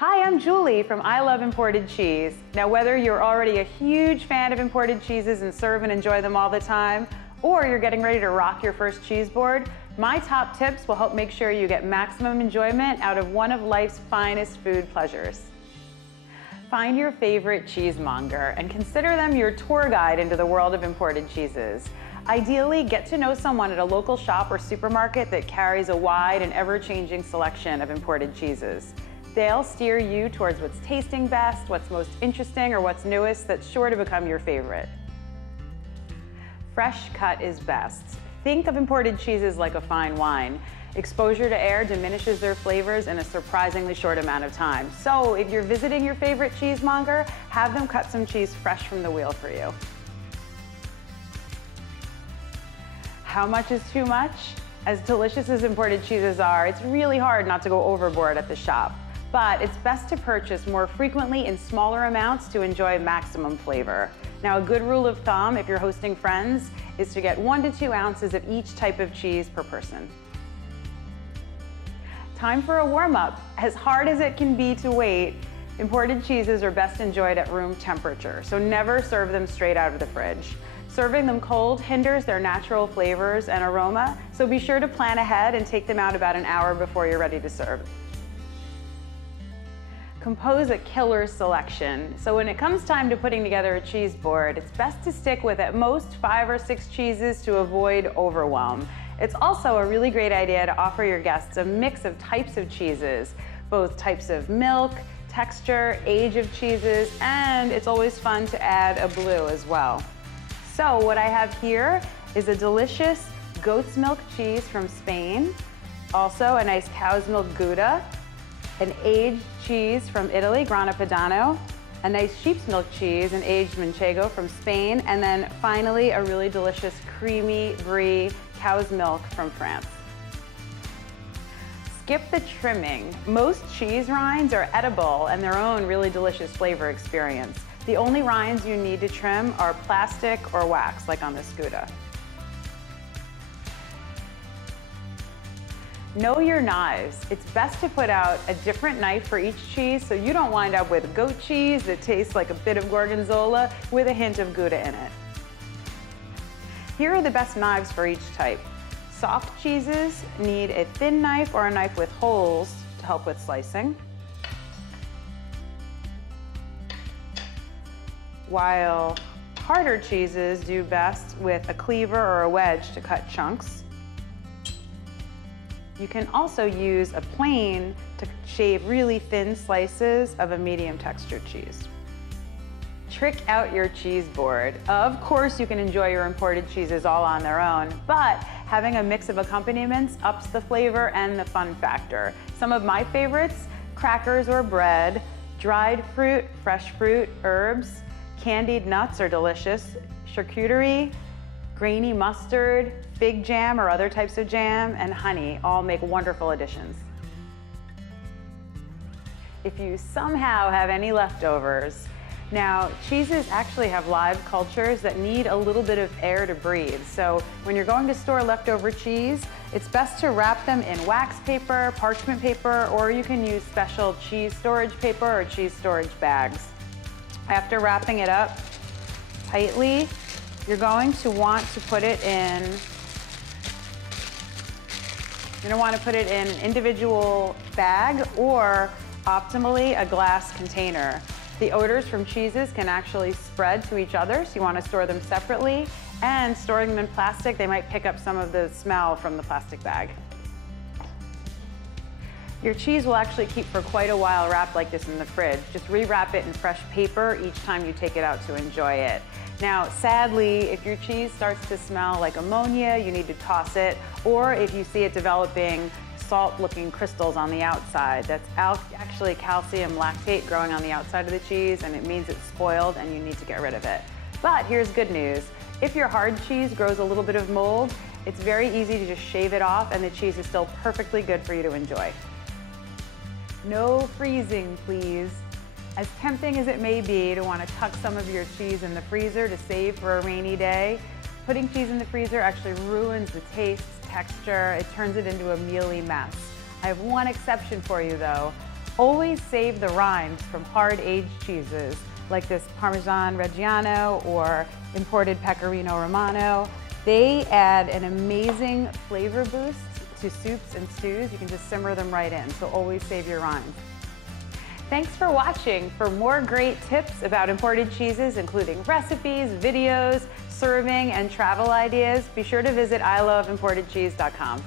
Hi, I'm Julie from I Love Imported Cheese. Now, whether you're already a huge fan of imported cheeses and serve and enjoy them all the time, or you're getting ready to rock your first cheese board, my top tips will help make sure you get maximum enjoyment out of one of life's finest food pleasures. Find your favorite cheesemonger and consider them your tour guide into the world of imported cheeses. Ideally, get to know someone at a local shop or supermarket that carries a wide and ever-changing selection of imported cheeses. They'll steer you towards what's tasting best, what's most interesting, or what's newest that's sure to become your favorite. Fresh cut is best. Think of imported cheeses like a fine wine. Exposure to air diminishes their flavors in a surprisingly short amount of time. So if you're visiting your favorite cheesemonger, have them cut some cheese fresh from the wheel for you. How much is too much? As delicious as imported cheeses are, it's really hard not to go overboard at the shop. But it's best to purchase more frequently in smaller amounts to enjoy maximum flavor. Now, a good rule of thumb, if you're hosting friends, is to get 1 to 2 ounces of each type of cheese per person. Time for a warm-up. As hard as it can be to wait, imported cheeses are best enjoyed at room temperature, so never serve them straight out of the fridge. Serving them cold hinders their natural flavors and aroma, so be sure to plan ahead and take them out about an hour before you're ready to serve. Compose a killer selection. So when it comes time to putting together a cheese board, it's best to stick with at most 5 or 6 cheeses to avoid overwhelm. It's also a really great idea to offer your guests a mix of types of cheeses, both types of milk, texture, age of cheeses, and it's always fun to add a blue as well. So what I have here is a delicious goat's milk cheese from Spain, also a nice cow's milk Gouda, an aged cheese from Italy, Grana Padano, a nice sheep's milk cheese, an aged manchego from Spain, and then finally a really delicious creamy brie cow's milk from France. Skip the trimming. Most cheese rinds are edible and their own really delicious flavor experience. The only rinds you need to trim are plastic or wax, like on this Gouda. Know your knives. It's best to put out a different knife for each cheese so you don't wind up with goat cheese that tastes like a bit of gorgonzola with a hint of Gouda in it. Here are the best knives for each type. Soft cheeses need a thin knife or a knife with holes to help with slicing, while harder cheeses do best with a cleaver or a wedge to cut chunks. You can also use a plane to shave really thin slices of a medium textured cheese. Trick out your cheese board. Of course, you can enjoy your imported cheeses all on their own, but having a mix of accompaniments ups the flavor and the fun factor. Some of my favorites: crackers or bread, dried fruit, fresh fruit, herbs, candied nuts are delicious, charcuterie, grainy mustard, fig jam or other types of jam, and honey all make wonderful additions. If you somehow have any leftovers, now cheeses actually have live cultures that need a little bit of air to breathe. So when you're going to store leftover cheese, it's best to wrap them in wax paper, parchment paper, or you can use special cheese storage paper or cheese storage bags. After wrapping it up tightly, you're going to want to put it in an individual bag or optimally a glass container. The odors from cheeses can actually spread to each other, so you want to store them separately, and storing them in plastic, they might pick up some of the smell from the plastic bag. Your cheese will actually keep for quite a while wrapped like this in the fridge. Just rewrap it in fresh paper each time you take it out to enjoy it. Now, sadly, if your cheese starts to smell like ammonia, you need to toss it, or if you see it developing salt-looking crystals on the outside, that's actually calcium lactate growing on the outside of the cheese, and it means it's spoiled and you need to get rid of it. But here's good news. If your hard cheese grows a little bit of mold, it's very easy to just shave it off and the cheese is still perfectly good for you to enjoy. No freezing, please. As tempting as it may be to want to tuck some of your cheese in the freezer to save for a rainy day, putting cheese in the freezer actually ruins the taste, texture. It turns it into a mealy mess. I have one exception for you though. Always save the rinds from hard-aged cheeses like this Parmesan Reggiano or imported Pecorino Romano. They add an amazing flavor boost to soups and stews. You can just simmer them right in, so always save your rinds. Thanks for watching. For more great tips about imported cheeses, including recipes, videos, serving, and travel ideas, be sure to visit iloveimportedcheese.com.